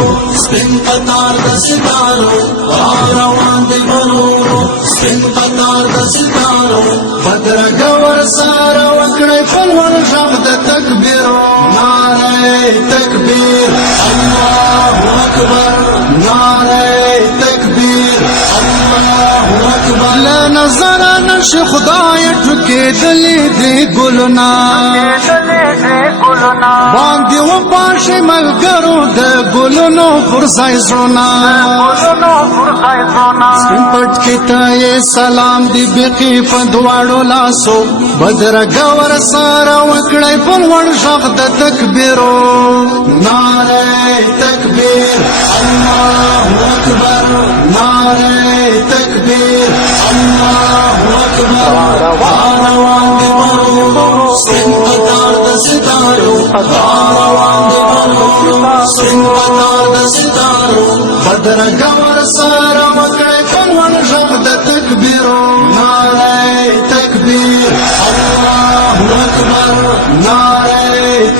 ورورو سپین قطار د ستارو روان دي ورورو سپین قطار د ستارو بدرګه ورسره وکړئ په لوړ غږ د تکبیرو نعره تکبیر الله اکبر نعره تکبیر الله اکبر له نظر نشي خدای ټکېدلې دې ګلونه باندې و پاشي ملګرو د ګلونو پر ځای زړونه سپین پټ کې ته سلام دی بقي په دواړو لاسو بدرګه ورسره وکړئ په لوړ غږ د تکبیرو نعره تکبیر الله اکبر نعره تکبیر الله اکبر روان دي ورورو سپین قطار د ستارو روان دي ورورو سپین قطار د ستارو بدرګه ورسره وکړئ په لوړ غږ د تکبیرو نعره تکبیر الله اکبر نعره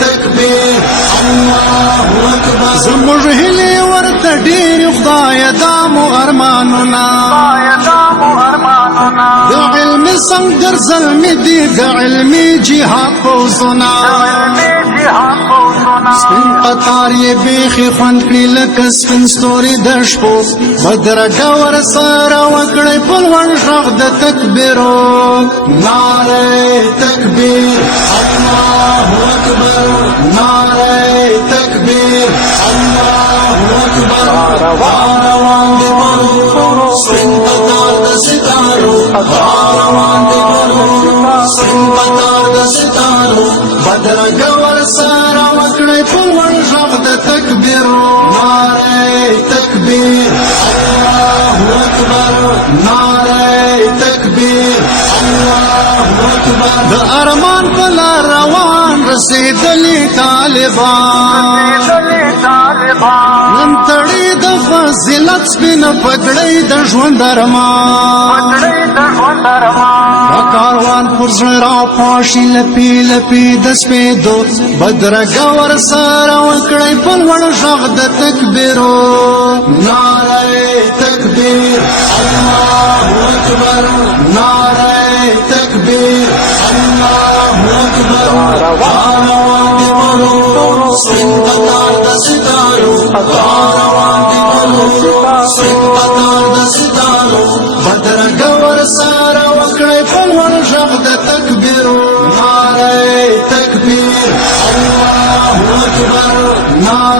تکبیر الله اکبر زموږ هیلې ورته ډېرې خدایه دا مو ارمانونه د علمي سنګر زلمي دي د علمي جهاد پوځونه سپین قطار یې بیخي خوند کړي لکه سپین ستوري د شپو بدرګه ورسره وکړئ په لوړ غږ د تکبیرو نعره تکبیر الله اکبر نعره تکبیر الله اکبر روان دي ورورو سپین قطار د ستارو روان دي ورورو سپین قطار د ستارو بدرګه ورسره وکړئ په لوړ غږ د تکبیرو نعره تکبیر الله اکبر نعره تکبیر الله اکبر د ارمان په لار روان رسېدلي طالبان نن تړي د فضیلت سپینه پګړۍ د ژوند ارمان دا کاروان پر زړه راپاشي لپې لپې د سپېدو بدرګه ورسره وکړئ په لوړ غږ د تکبیرو نعره تکبیر الله اکبر نعره تکبیر الله اکبر روان دي ورورو سپین قطار د ستارو روان دي ورورو سپین قطار د ستارو بدرګه ورسره وکړئ په لوړ غږ د تکبیرو نعره تکبیر الله اکبر نعره